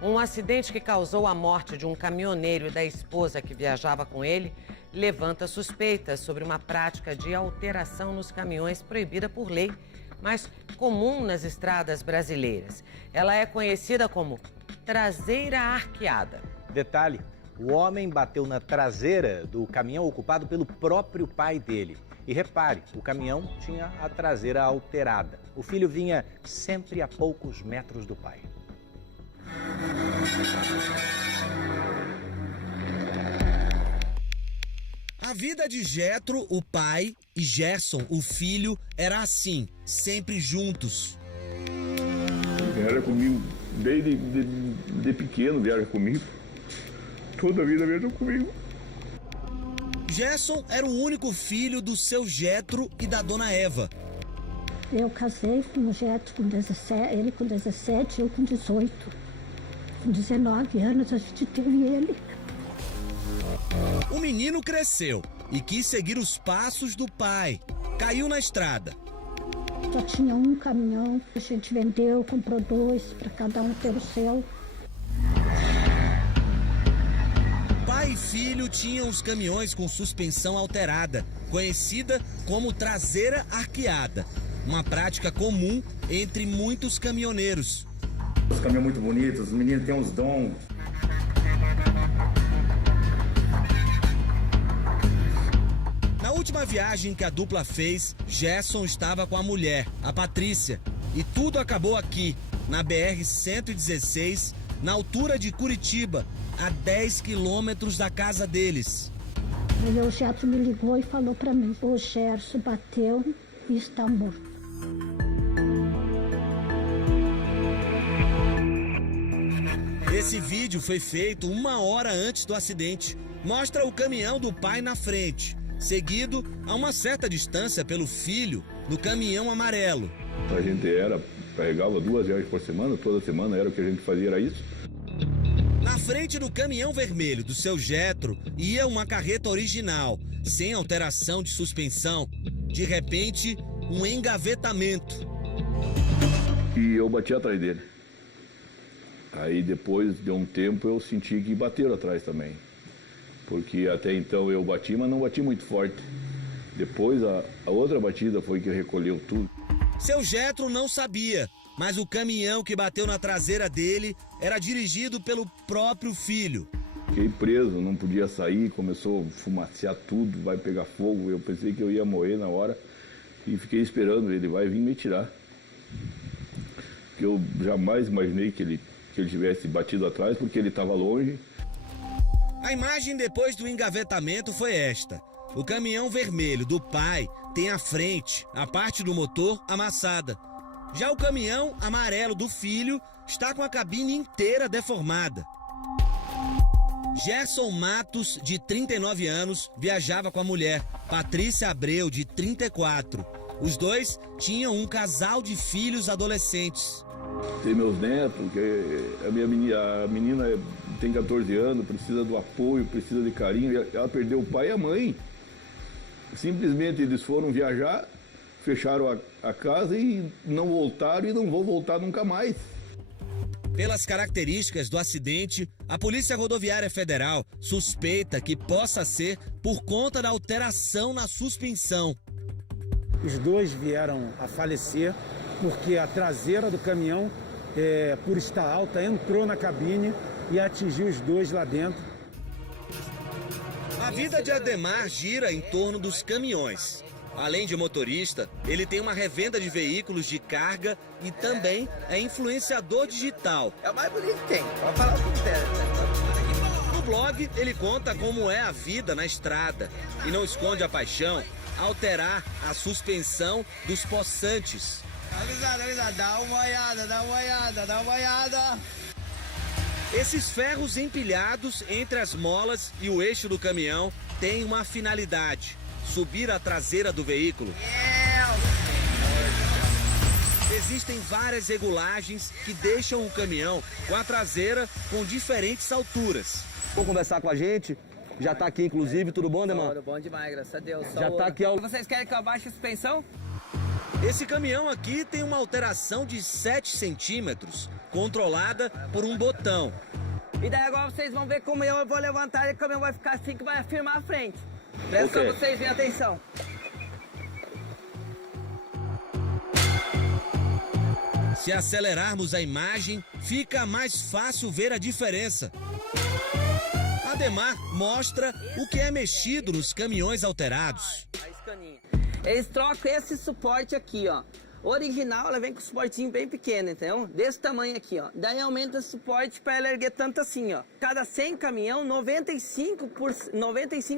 Um acidente que causou a morte de um caminhoneiro e da esposa que viajava com ele levanta suspeitas sobre uma prática de alteração nos caminhões proibida por lei, mas comum nas estradas brasileiras. Ela é conhecida como traseira arqueada. Detalhe, o homem bateu na traseira do caminhão ocupado pelo próprio pai dele. E repare, o caminhão tinha a traseira alterada. O filho vinha sempre a poucos metros do pai. A vida de Jetro, o pai, e Gerson, o filho, era assim, sempre juntos. Viaja comigo, desde pequeno viaja comigo. Toda a vida viaja comigo. Gerson era o único filho do seu Jetro e da dona Eva. Eu casei com o Jetro com 17, ele com 17, eu com 18. Com 19 anos a gente teve ele. O menino cresceu e quis seguir os passos do pai. Caiu na estrada. Só tinha um caminhão, a gente vendeu, comprou 2 para cada um ter o seu. Pai e filho tinham os caminhões com suspensão alterada, conhecida como traseira arqueada, uma prática comum entre muitos caminhoneiros. Os caminhões muito bonitos, os meninos têm uns dons. Na última viagem que a dupla fez, Gerson estava com a mulher, a Patrícia, e tudo acabou aqui, na BR-116, na altura de Curitiba, a 10 quilômetros da casa deles. Aí o Jetro me ligou e falou para mim, o Gerson bateu e está morto. Esse vídeo foi feito 1 hora antes do acidente. Mostra o caminhão do pai na frente, seguido a uma certa distância pelo filho no caminhão amarelo. A gente carregava 2 viagens por semana, toda semana era o que a gente fazia, era isso. Na frente do caminhão vermelho do seu Jetro ia uma carreta original, sem alteração de suspensão. De repente, um engavetamento. E eu bati atrás dele. Aí depois de um tempo eu senti que bateram atrás também. Porque até então eu bati, mas não bati muito forte. Depois a outra batida foi que recolheu tudo. Seu Jetro não sabia, mas o caminhão que bateu na traseira dele era dirigido pelo próprio filho. Fiquei preso, não podia sair, começou a fumacear tudo, vai pegar fogo. Eu pensei que eu ia morrer na hora e fiquei esperando, ele vai vir me tirar. Porque eu jamais imaginei que ele tivesse batido atrás, porque ele estava longe. A imagem depois do engavetamento foi esta. O caminhão vermelho do pai tem a frente, a parte do motor amassada. Já o caminhão amarelo do filho está com a cabine inteira deformada. Gerson Matos, de 39 anos, viajava com a mulher, Patrícia Abreu, de 34. Os dois tinham um casal de filhos adolescentes. Tem meus netos, que a menina tem 14 anos, precisa do apoio, precisa de carinho. Ela perdeu o pai e a mãe. Simplesmente eles foram viajar, fecharam a casa e não voltaram e não vão voltar nunca mais. Pelas características do acidente, a Polícia Rodoviária Federal suspeita que possa ser por conta da alteração na suspensão. Os dois vieram a falecer porque a traseira do caminhão, por estar alta, entrou na cabine e atingiu os dois lá dentro. A vida de Ademar gira em torno dos caminhões. Além de motorista, ele tem uma revenda de veículos de carga e também é influenciador digital. É o mais bonito que tem, pode falar o que quiser. No blog, ele conta como é a vida na estrada e não esconde a paixão alterar a suspensão dos possantes. Avisa, dá uma olhada. Esses ferros empilhados entre as molas e o eixo do caminhão têm uma finalidade: subir a traseira do veículo. Existem várias regulagens que deixam o caminhão com a traseira com diferentes alturas. Vou conversar com a gente. Já tá aqui, inclusive. Tudo bom, Ademar? Tudo bom demais, graças a Deus. Já tá aqui ao... Vocês querem que eu abaixe a suspensão? Esse caminhão aqui tem uma alteração de 7 centímetros, controlada por um botão. E daí agora vocês vão ver como eu vou levantar e o caminhão vai ficar assim que vai afirmar a frente. Presta pra vocês verem, atenção. Se acelerarmos a imagem, fica mais fácil ver a diferença. Ademar mostra o que é mexido nos caminhões alterados. Eles trocam esse suporte aqui, ó. Original, ela vem com um suportinho bem pequeno, entendeu? Desse tamanho aqui, ó. Daí aumenta o suporte para ela erguer tanto assim, ó. Cada 100 caminhão, 95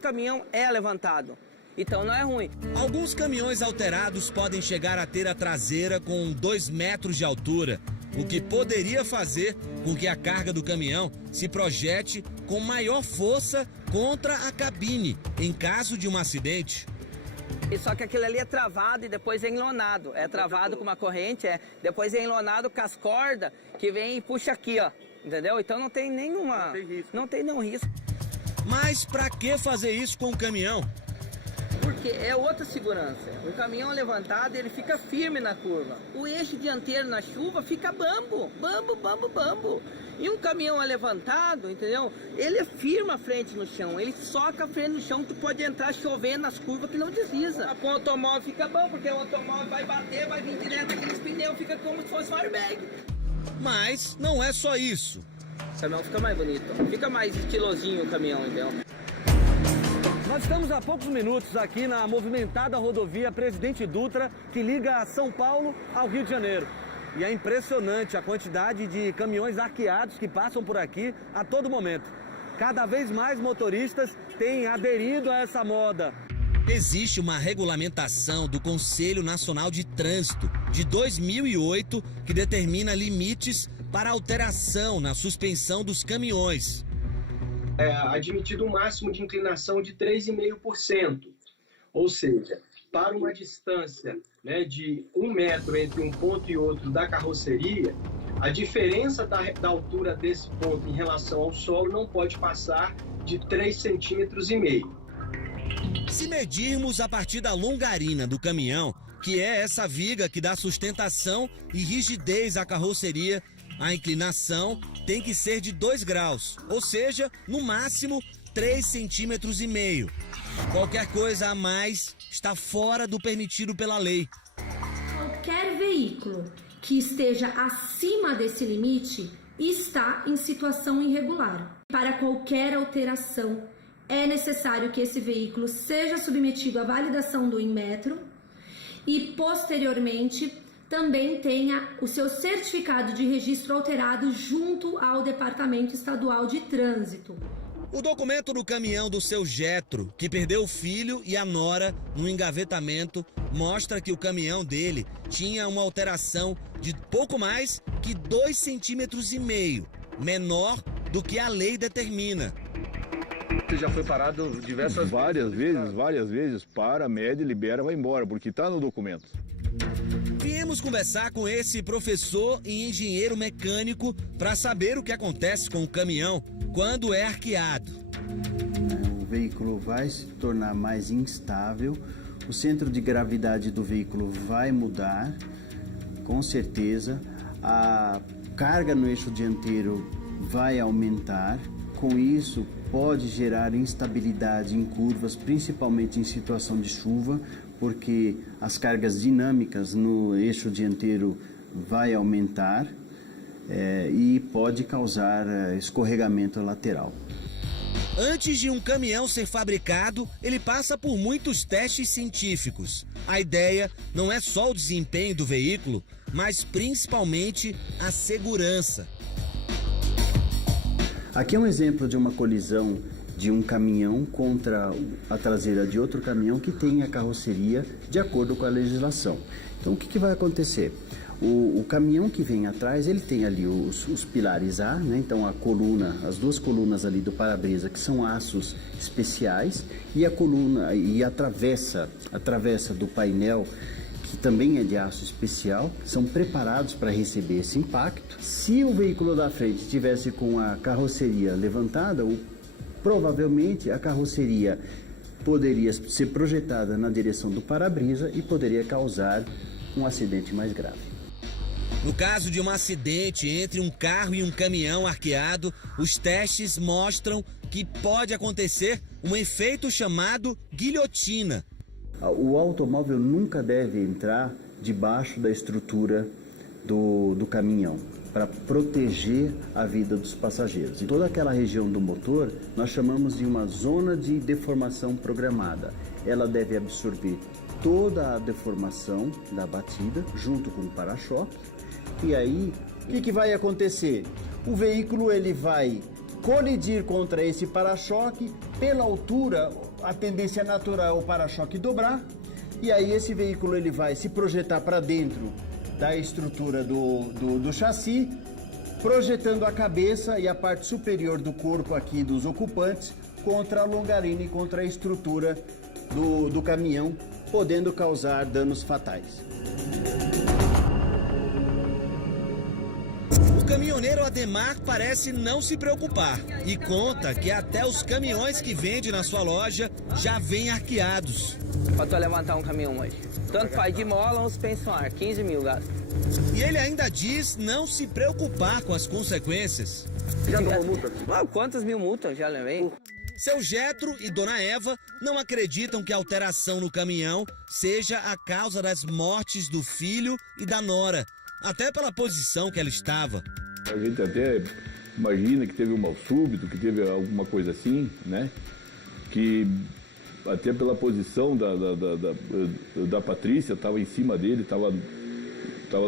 caminhão é levantado. Então não é ruim. Alguns caminhões alterados podem chegar a ter a traseira com 2 metros de altura, o que poderia fazer com que a carga do caminhão se projete com maior força contra a cabine, em caso de um acidente. E só que aquilo ali é travado e depois é enlonado. É travado com uma corrente, depois é enlonado com as cordas que vem e puxa aqui, ó. Entendeu? Então não tem nenhuma... Não tem nenhum risco. Mas pra que fazer isso com o caminhão? Porque é outra segurança. O caminhão levantado, ele fica firme na curva. O eixo dianteiro na chuva fica bambo. E um caminhão levantado, entendeu? Ele firma a frente no chão. Ele soca a frente no chão, tu pode entrar chovendo nas curvas que não desliza. Com o automóvel fica bom, porque o automóvel vai bater, vai vir direto aqui nos pneus, fica como se fosse um airbag. Mas não é só isso. O caminhão fica mais bonito, fica mais estilosinho o caminhão, entendeu? Nós estamos há poucos minutos aqui na movimentada rodovia Presidente Dutra, que liga São Paulo ao Rio de Janeiro. E é impressionante a quantidade de caminhões arqueados que passam por aqui a todo momento. Cada vez mais motoristas têm aderido a essa moda. Existe uma regulamentação do Conselho Nacional de Trânsito de 2008 que determina limites para alteração na suspensão dos caminhões. É admitido um máximo de inclinação de 3,5%, ou seja, para uma distância, né, de 1 metro entre um ponto e outro da carroceria, a diferença da altura desse ponto em relação ao solo não pode passar de 3,5 centímetros. Se medirmos a partir da longarina do caminhão, que é essa viga que dá sustentação e rigidez à carroceria, a inclinação tem que ser de 2 graus, ou seja, no máximo 3,5 centímetros. Qualquer coisa a mais está fora do permitido pela lei. Qualquer veículo que esteja acima desse limite está em situação irregular. Para qualquer alteração, é necessário que esse veículo seja submetido à validação do Inmetro e, posteriormente, também tenha o seu certificado de registro alterado junto ao Departamento Estadual de Trânsito. O documento do caminhão do seu Getro, que perdeu o filho e a nora no engavetamento, mostra que o caminhão dele tinha uma alteração de pouco mais que 2,5 centímetros, menor do que a lei determina. Você já foi parado diversas várias vezes, para, mede, libera, vai embora, porque está no documento. Viemos conversar com esse professor e engenheiro mecânico para saber o que acontece com o caminhão quando é arqueado. O veículo vai se tornar mais instável, o centro de gravidade do veículo vai mudar, com certeza, a carga no eixo dianteiro vai aumentar, com isso pode gerar instabilidade em curvas, principalmente em situação de chuva, porque as cargas dinâmicas no eixo dianteiro vai aumentar e pode causar escorregamento lateral. Antes de um caminhão ser fabricado, ele passa por muitos testes científicos. A ideia não é só o desempenho do veículo, mas principalmente a segurança. Aqui é um exemplo de uma colisão de um caminhão contra a traseira de outro caminhão que tem a carroceria de acordo com a legislação. Então o que vai acontecer? O caminhão que vem atrás, ele tem ali os pilares A, né? Então a coluna, as 2 colunas ali do para-brisa, que são aços especiais, e a coluna e a travessa do painel, que também é de aço especial, são preparados para receber esse impacto. Se o veículo da frente tivesse com a carroceria levantada, provavelmente a carroceria poderia ser projetada na direção do para-brisa e poderia causar um acidente mais grave. No caso de um acidente entre um carro e um caminhão arqueado, os testes mostram que pode acontecer um efeito chamado guilhotina. O automóvel nunca deve entrar debaixo da estrutura do caminhão, para proteger a vida dos passageiros. Em toda aquela região do motor, nós chamamos de uma zona de deformação programada. Ela deve absorver toda a deformação da batida, junto com o para-choque. E aí, o que vai acontecer? O veículo ele vai colidir contra esse para-choque. Pela altura, a tendência natural é o para-choque dobrar. E aí esse veículo ele vai se projetar para dentro da estrutura do chassi, projetando a cabeça e a parte superior do corpo aqui dos ocupantes contra a longarina e contra a estrutura do caminhão, podendo causar danos fatais. O caminhoneiro Ademar parece não se preocupar e conta que até os caminhões que vende na sua loja já vêm arqueados. Para tu levantar um caminhão hoje. Tanto faz de mola ou suspensionar, 15 mil gasto. E ele ainda diz não se preocupar com as consequências. Já tomou multa? Quantas mil multas já levei? Seu Jetro e Dona Eva não acreditam que a alteração no caminhão seja a causa das mortes do filho e da nora, até pela posição que ela estava. A gente até imagina que teve um mal súbito, que teve alguma coisa assim, né? Que até pela posição da Patrícia, estava em cima dele, estava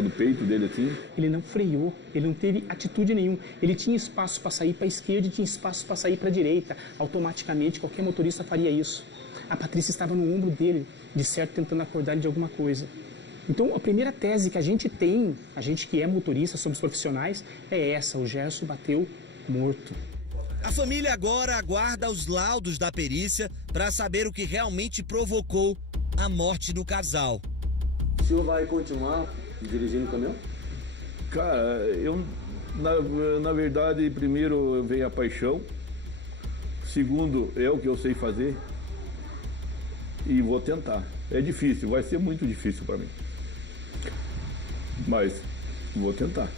no peito dele assim. Ele não freou, ele não teve atitude nenhuma. Ele tinha espaço para sair para a esquerda e tinha espaço para sair para a direita. Automaticamente, qualquer motorista faria isso. A Patrícia estava no ombro dele, de certo tentando acordar ele de alguma coisa. Então, a primeira tese que a gente tem, a gente que é motorista, somos profissionais, é essa: o Gerson bateu morto. A família agora aguarda os laudos da perícia para saber o que realmente provocou a morte do casal. O senhor vai continuar dirigindo o caminhão? Cara, eu, na verdade, primeiro vem a paixão, segundo, é o que eu sei fazer e vou tentar. É difícil, vai ser muito difícil para mim, mas vou tentar.